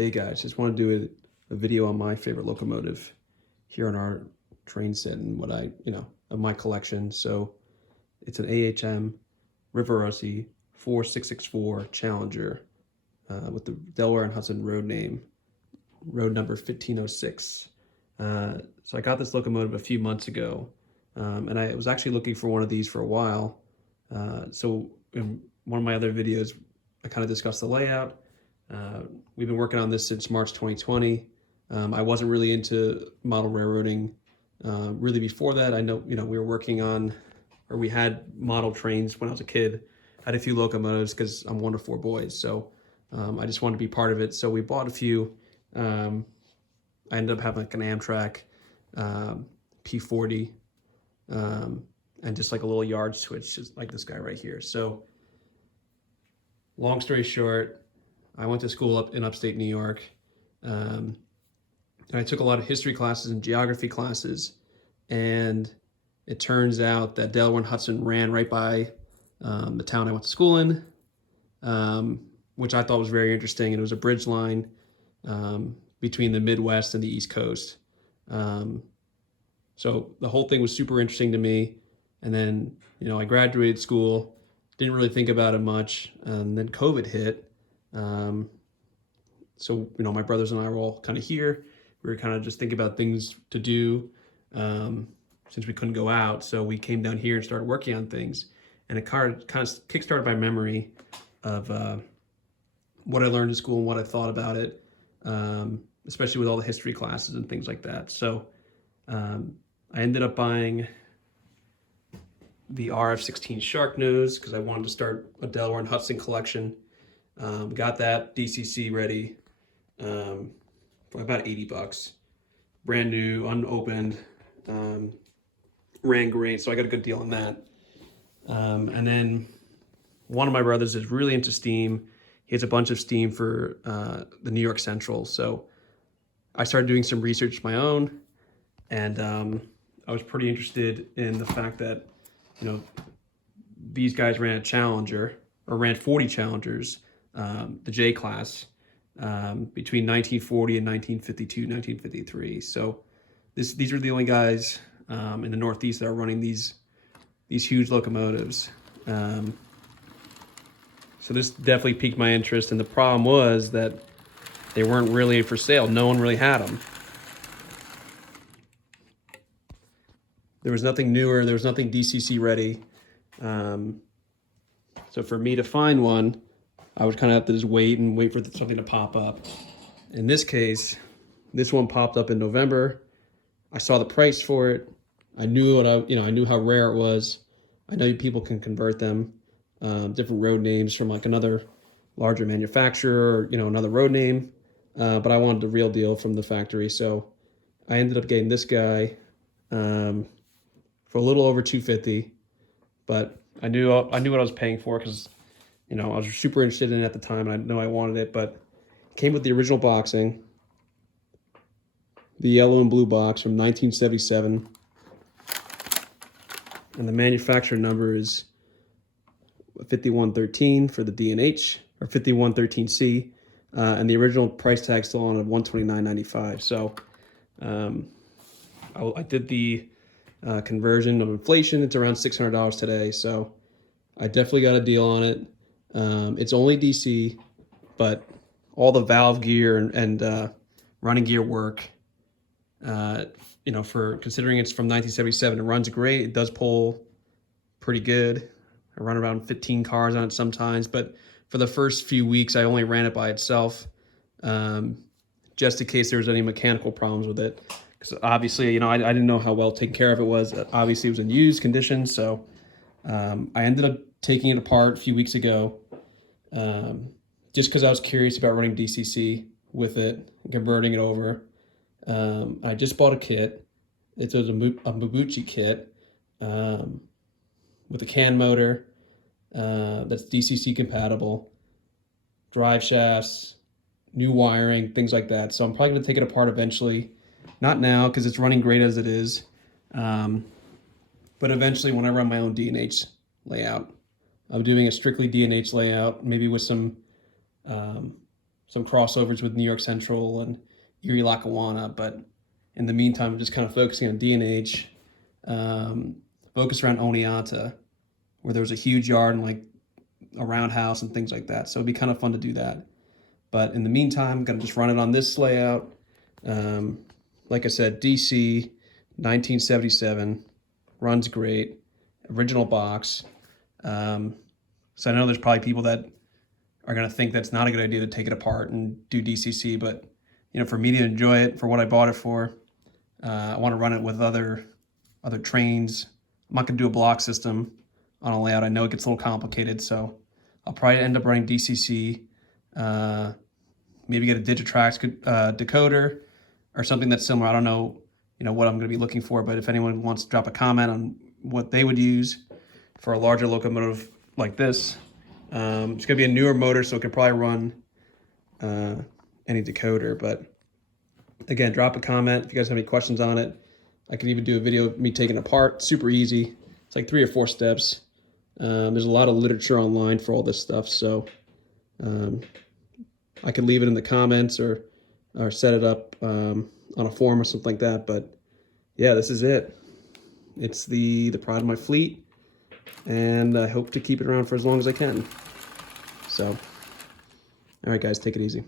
Hey guys, just want to do a video on my favorite locomotive here on our train set and what of my collection. So it's an AHM Rivarossi 4664 Challenger with the Delaware and Hudson road name, road number 1506. So I got this locomotive a few months ago, and I was actually looking for one of these for a while. So in one of my other videos, I kind of discussed the layout. We've been working on this since March 2020. I wasn't really into model railroading really before that. I know, we were working on, or we had model trains when I was a kid. I had a few locomotives because I'm one of four boys. So I just wanted to be part of it. So we bought a few. I ended up having like an Amtrak P40 and just like a little yard switch, just like this guy right here. So long story short, I went to school up in upstate New York. And I took a lot of history classes and geography classes. And it turns out that Delaware and Hudson ran right by the town I went to school in, which I thought was very interesting. And it was a bridge line between the Midwest and the East Coast. So the whole thing was super interesting to me. And then, I graduated school, didn't really think about it much. And then COVID hit. So, my brothers and I were all kind of here. We were kind of just thinking about things to do since we couldn't go out. So we came down here and started working on things. And it kind of kickstarted my memory of what I learned in school and what I thought about it, especially with all the history classes and things like that. So I ended up buying the RF-16 Shark Nose because I wanted to start a Delaware and Hudson collection. Got that DCC ready for about $80, brand new, unopened, ran great, so I got a good deal on that. And then one of my brothers is really into steam. He has a bunch of steam for the New York Central, so I started doing some research of my own, and I was pretty interested in the fact that these guys ran a Challenger, or ran 40 Challengers, the J class, between 1940 and 1952, 1953. So these are the only guys in the Northeast that are running these huge locomotives. So this definitely piqued my interest, and the problem was that they weren't really for sale. No one really had them. There was nothing newer. There was nothing DCC ready. So for me to find one, I would kind of have to just wait for something to pop up. In this case, this one popped up in November. I saw the price for it. I knew I knew how rare it was. I know people can convert them, different road names from like another larger manufacturer, or, another road name. But I wanted the real deal from the factory. So I ended up getting this guy for a little over $250, but I knew what I was paying for because I was super interested in it at the time, and I know I wanted it. But it came with the original boxing, the yellow and blue box from 1977, and the manufacturer number is 5113 for the D&H, or 5113C, and the original price tag still on at $129.95. So I did the conversion of inflation. It's around $600 today, so I definitely got a deal on it. It's only DC, but all the valve gear and running gear work. For considering it's from 1977, it runs great. It does pull pretty good. I run around 15 cars on it sometimes, but for the first few weeks, I only ran it by itself, just in case there was any mechanical problems with it. Because obviously, I didn't know how well taken care of it was. Obviously, it was in used condition, so I ended up taking it apart a few weeks ago, just because I was curious about running DCC with it, converting it over. I just bought a kit. It was a Mabuchi kit with a CAN motor that's DCC compatible, drive shafts, new wiring, things like that. So I'm probably going to take it apart eventually. Not now because it's running great as it is, but eventually when I run my own D&H layout. I'm doing a strictly D&H layout, maybe with some some crossovers with New York Central and Erie Lackawanna, but in the meantime, I'm just kind of focusing on D&H, focus around Oneonta, where there was a huge yard and like a roundhouse and things like that. So it'd be kind of fun to do that. But in the meantime, I'm gonna just run it on this layout. Like I said, DC, 1977, runs great, original box. So I know there's probably people that are gonna think that's not a good idea to take it apart and do DCC, but for me to enjoy it for what I bought it for, I want to run it with other trains. I'm not gonna do a block system on a layout. I know it gets a little complicated, so I'll probably end up running DCC. Maybe get a Digitrax decoder or something that's similar. I don't know, what I'm going to be looking for, but if anyone wants to drop a comment on what they would use for a larger locomotive like this, it's going to be a newer motor, so it could probably run any decoder. But again, drop a comment if you guys have any questions on it. I could even do a video of me taking it apart. Super easy. It's like 3 or 4 steps. There's a lot of literature online for all this stuff, so I could leave it in the comments or set it up on a forum or something like that. But yeah, this is it. It's the pride of my fleet, and I hope to keep it around for as long as I can. So, all right, guys, take it easy.